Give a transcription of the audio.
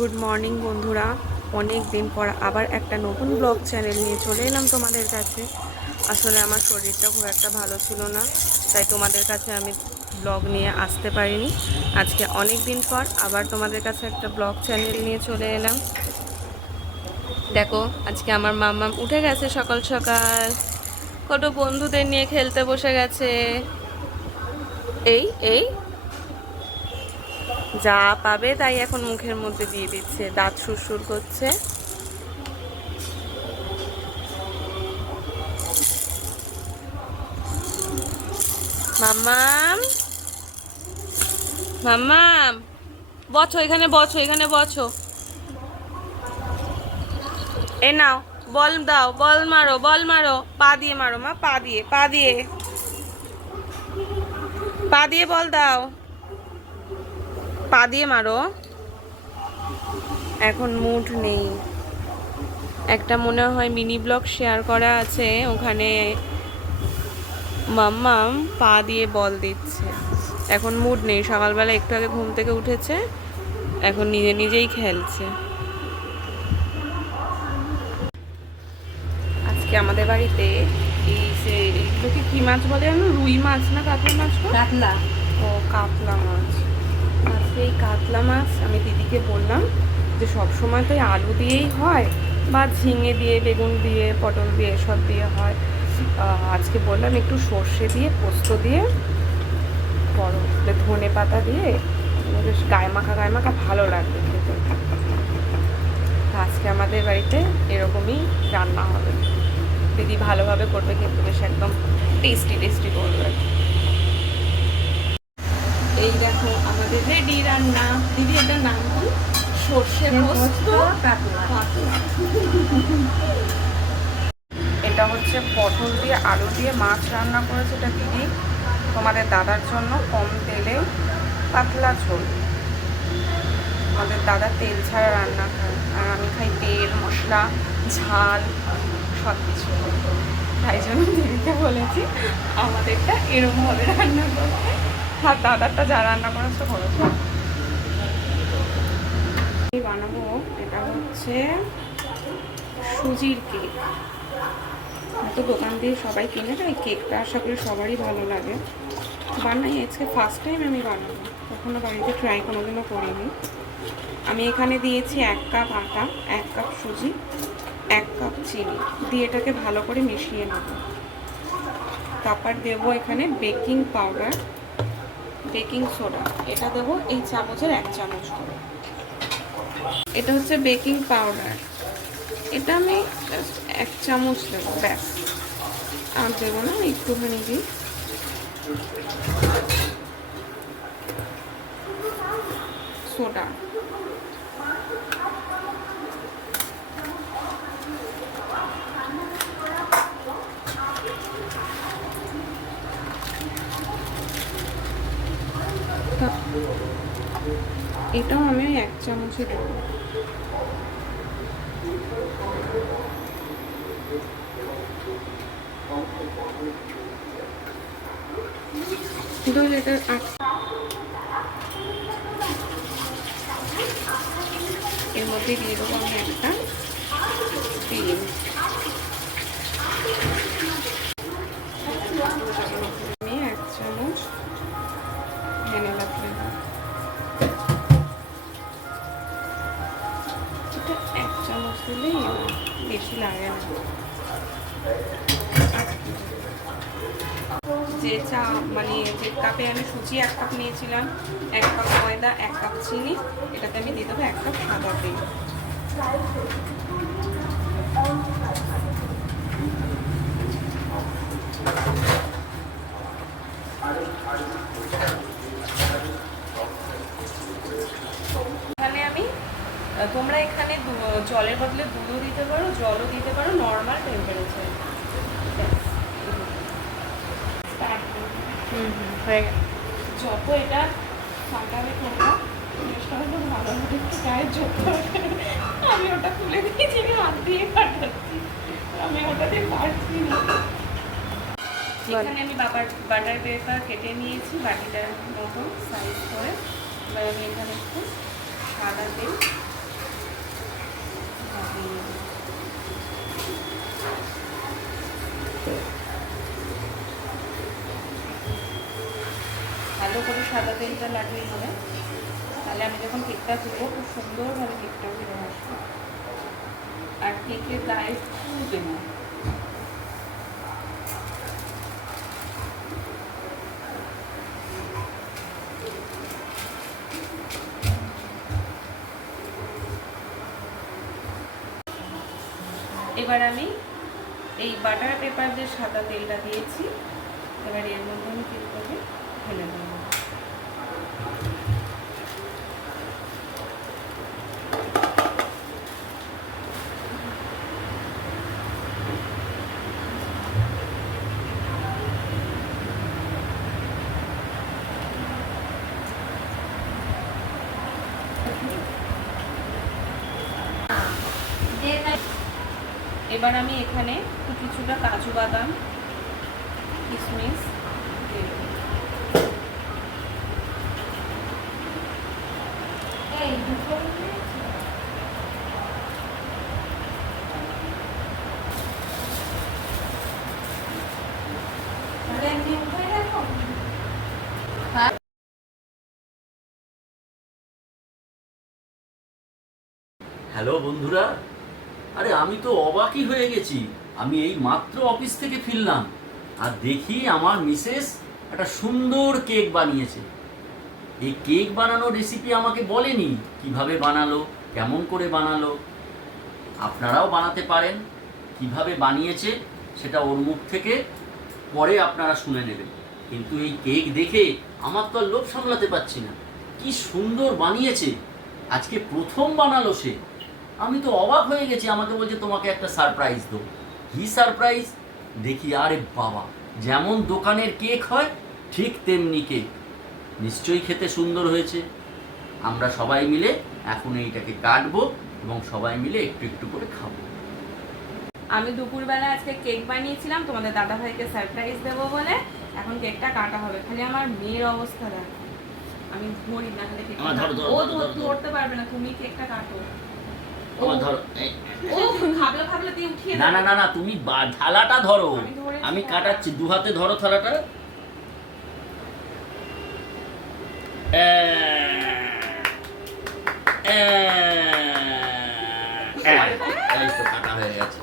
Good morning বন্ধুরা, অনেক দিন পর আবার একটা নতুন ব্লগ চ্যানেল নিয়ে চলে এলাম তোমাদের কাছে। আসলে আমার শরীরটা খুব একটা ভালো ছিল না, তাই তোমাদের কাছে আমি ব্লগ নিয়ে আসতে পারিনি। আজকে অনেক দিন পর আবার তোমাদের কাছে একটা ব্লগ চ্যানেল নিয়ে চলে এলাম। দেখো, আজকে আমার মাম্মা উঠে গেছে সকাল সকাল, কত বন্ধুদের নিয়ে খেলতে বসে গেছে। এই এই যা পাবে তাই এখন মুখের মধ্যে দিয়ে দিচ্ছে, দাঁত সুরসুর করছে। মাম্মাম, মাম্মাম, বছো এখানে, বছো এখানে, বছো। এ নাও, বল দাও, বল মারো, বল মারো, পা দিয়ে মারো মা, পা দিয়ে, পা দিয়ে, পা দিয়ে বল দাও, পা দিয়ে মারো। এখন মুড নেই। একটা মনে হয় মিনি ব্লগ শেয়ার করা আছে, ওখানে মাম্মাম পা দিয়ে বল দিচ্ছে। এখন মুড নেই, সকালবেলা একটু আগে ঘুম থেকে উঠেছে, এখন নিজে নিজেই খেলছে। আজকে আমাদের বাড়িতে এই যে এগুলোকে কি মাছ বলে জানো, রুই মাছ না কাতলা মাছ? কাতলা। ও, কাতলা মাছ। আজকে এই কাতলা মাছ আমি দিদিকে বললাম যে সব সময় তো আলু দিয়েই হয়, বা ঝিঙে দিয়ে, বেগুন দিয়ে, পটল দিয়ে, এসব দিয়ে হয়। আজকে বললাম একটু সর্ষে দিয়ে, পোস্ত দিয়ে করো, ধনে পাতা দিয়ে, বেশ গায়ে মাখা গায়ে মাখা ভালো লাগবে খেতে। আজকে আমাদের বাড়িতে এরকমই রান্না হবে। দিদি ভালোভাবে করবে, কিন্তু বেশ একদম টেস্টি টেস্টি করবে। এই দেখো আমাদের রেডি রান্না। দিদি এটার নাম কি? সর্ষে পোস্ত কাতলা। এটা হচ্ছে পটল দিয়ে আলু দিয়ে মাছ রান্না করেছে এটা দিদি, তোমাদের দাদার জন্য কম তেলে পাতলা ঝোল। আমাদের দাদা তেল ছাড়া রান্না খায়, আর আমি খাই তেল, মশলা, ঝাল, সব কিছু। তাই জন্য দিদিকে বলেছি আমাদেরটা এরকমভাবে রান্না করতে, আর দাদারটা যা রান্না করেছে করেছে। আমি বানাবো, এটা হচ্ছে সুজির কেক। তো দোকান দিয়ে সবাই কিনে দেয় কেকটা, আশা করি সবারই ভালো লাগে। বানাই, আজকে ফার্স্ট টাইম আমি বানাবো, কখনো বাড়িতে ট্রাই কোনোদিনও করিনি। আমি এখানে দিয়েছি 1 কাপ আটা, 1 কাপ সুজি, 1 কাপ চিনি দিয়ে এটাকে ভালো করে মিশিয়ে নেব। তারপর দেবো এখানে বেকিং পাউডার, বেকিং সোডা, এটা দেবো এই চামচের 1 চামচ করে। এটা হচ্ছে বেকিং পাউডার, এটা আমি 1 চামচ দেবো, ব্যাস, আর দেবো না, একটুখানি দিই। সোডা, এটাও আমি 1 চামচই দেবো। এর মধ্যে দিয়ে দেবো আমি একটা ডিম, আমি 1 চামচ ভ্যানিলা ফ্লেভার, এটা 1 চামচ দিলেই বেশি লাগে না। যে চা মানে যে কাপে আমি সুজি 1 কাপ নিয়েছিলাম, 1 কাপ ময়দা, 1 কাপ চিনি, এটাতে আমি দিয়ে দেবো 1 কাপ সাদা তেল। এখানে আমি, তোমরা এখানে জলের বদলে দুধও দিতে পারো, জলও দিতে পারো, নর্মাল টেম্পারেচার। হয়ে গেছে। যত এটা ফাটাবে তোমরা, ভালো হবে, একটু গায়ে যত আমি ওটা তুলে দিয়েছি, আমি হাত দিয়ে ফাটাচ্ছি, আমি ওটা দিয়ে পারছি না। এখানে আমি বাটার পেপার কেটে নিয়েছি বাটিটার মতো সাইজ করে। এবার আমি এখানে একটু সাদা তেল সাদা তেলটা লাগলেই হবে, তাহলে আমি যখন কেকটা করবো খুব সুন্দরভাবে কেকটা বেরো আসবে আর কেকের গায়ে ফুলবে না। এবার আমি এই বাটার পেপার যে সাদা তেলটা দিয়েছি, এবার এর মধ্যে আমি কেকটাকে ঢেলে দেবো। এবার আমি এখানে কিছুটা কাজু বাদাম কিশমিশ দিয়ে দেবো। হ্যালো বন্ধুরা, আরে আমি তো অবাকই হয়ে গেছি। আমি এই মাত্র অফিস থেকে ফিরলাম আর দেখি আমার মিসেস একটা সুন্দর কেক বানিয়েছে। এই কেক বানানোর রেসিপি আমাকে বলেনি, কিভাবে বানালো, কেমন করে বানালো। আপনারাও বানাতে পারেন। কিভাবে বানিয়েছে সেটা ওর মুখ থেকে পরে আপনারা শুনে নেবেন। কিন্তু এই কেক দেখে আমার তো আর লোভ সামলাতে পারছি না। কি সুন্দর বানিয়েছে, আজকে প্রথম বানালো সে। আমি তো অবাক হয়ে গেছি। আমাকে বলছে তোমাকে একটা সারপ্রাইজ দেবো। কি সারপ্রাইজ দেখি। আরে বাবা, যেমন দোকানের কেক হয় ঠিক তেমনি কেক। নিশ্চয়ই খেতে সুন্দর হয়েছে। আমরা সবাই মিলে এখন এইটাকে কাটবো এবং সবাই মিলে একটু একটু করে খাবো। আমি দুপুরবেলা আজকে কেক বানিয়েছিলাম তোমাদের দাদা ভাইকে সারপ্রাইজ দেবো বলে। এখন কেকটা কাটা হবে। খালি আমার মেয়ের অবস্থা দেখো, আমি ধরি না হলে কেকটা ও ধরতে পারবে না। তুমি কেকটা কাটো। খাবলা দিয়ে উঠিয়ে না না না না, তুমি থালাটা ধরো, আমি কাটাচ্ছি। দু হাতে ধরো থালাটা। এই তো কাটা হয়ে গেছে।